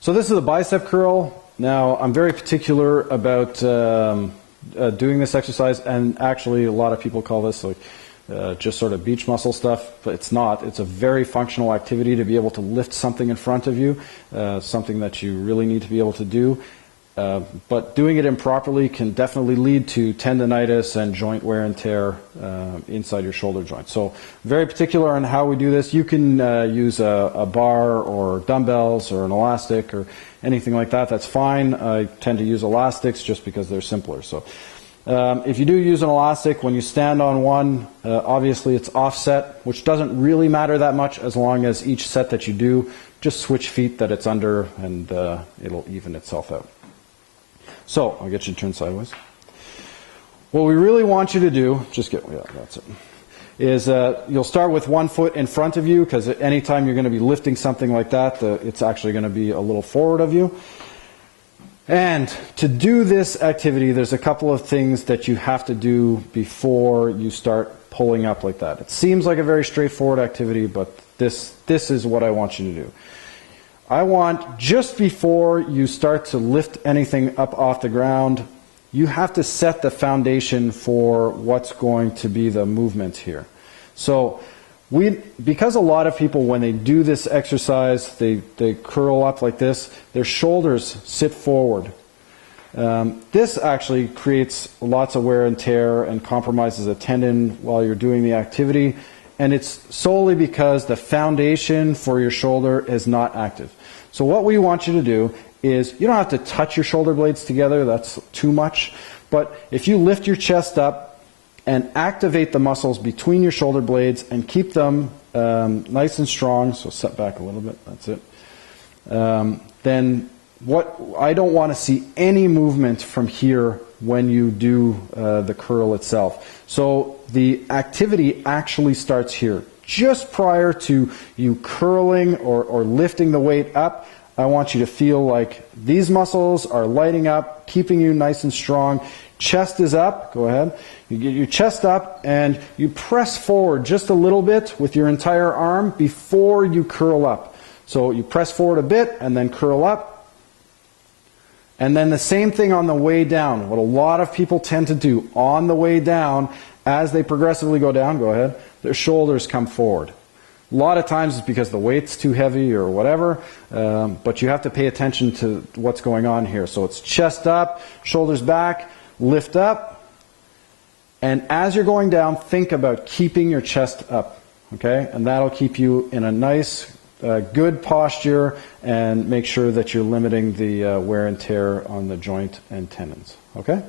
So this is a bicep curl. Now, I'm very particular about doing this exercise, and actually a lot of people call this like just sort of beach muscle stuff, but it's not. It's a very functional activity to be able to lift something in front of you, something that you really need to be able to do. But doing it improperly can definitely lead to tendonitis and joint wear and tear inside your shoulder joint. So very particular on how we do this. You can use a bar or dumbbells or an elastic or anything like that. That's fine. I tend to use elastics just because they're simpler. So if you do use an elastic, when you stand on one, obviously it's offset, which doesn't really matter that much as long as each set that you do, just switch feet that it's under and it'll even itself out. So, I'll get you to turn sideways. What we really want you to do, that's it, is you'll start with one foot in front of you, because anytime you're going to be lifting something like that, it's actually going to be a little forward of you. And to do this activity, there's a couple of things that you have to do before you start pulling up like that. It seems like a very straightforward activity, but this is what I want you to do. I want, just before you start to lift anything up off the ground, you have to set the foundation for what's going to be the movement here. So because a lot of people, when they do this exercise, they curl up like this, their shoulders sit forward. This actually creates lots of wear and tear and compromises a tendon while you're doing the activity. And it's solely because the foundation for your shoulder is not active. So what we want you to do is, you don't have to touch your shoulder blades together, that's too much, but if you lift your chest up and activate the muscles between your shoulder blades and keep them nice and strong, so set back a little bit, that's it, then I don't want to see any movement from here when you do the curl itself. So the activity actually starts here. Just prior to you curling or lifting the weight up, I want you to feel like these muscles are lighting up, keeping you nice and strong. Chest is up, go ahead. You get your chest up and you press forward just a little bit with your entire arm before you curl up. So you press forward a bit and then curl up. And then the same thing on the way down. What a lot of people tend to do on the way down, as they progressively go down, go ahead, their shoulders come forward. A lot of times it's because the weight's too heavy or whatever, but you have to pay attention to what's going on here. So it's chest up, shoulders back, lift up, and as you're going down, think about keeping your chest up, okay? And that'll keep you in a nice, good posture and make sure that you're limiting the wear and tear on the joint and tendons, okay?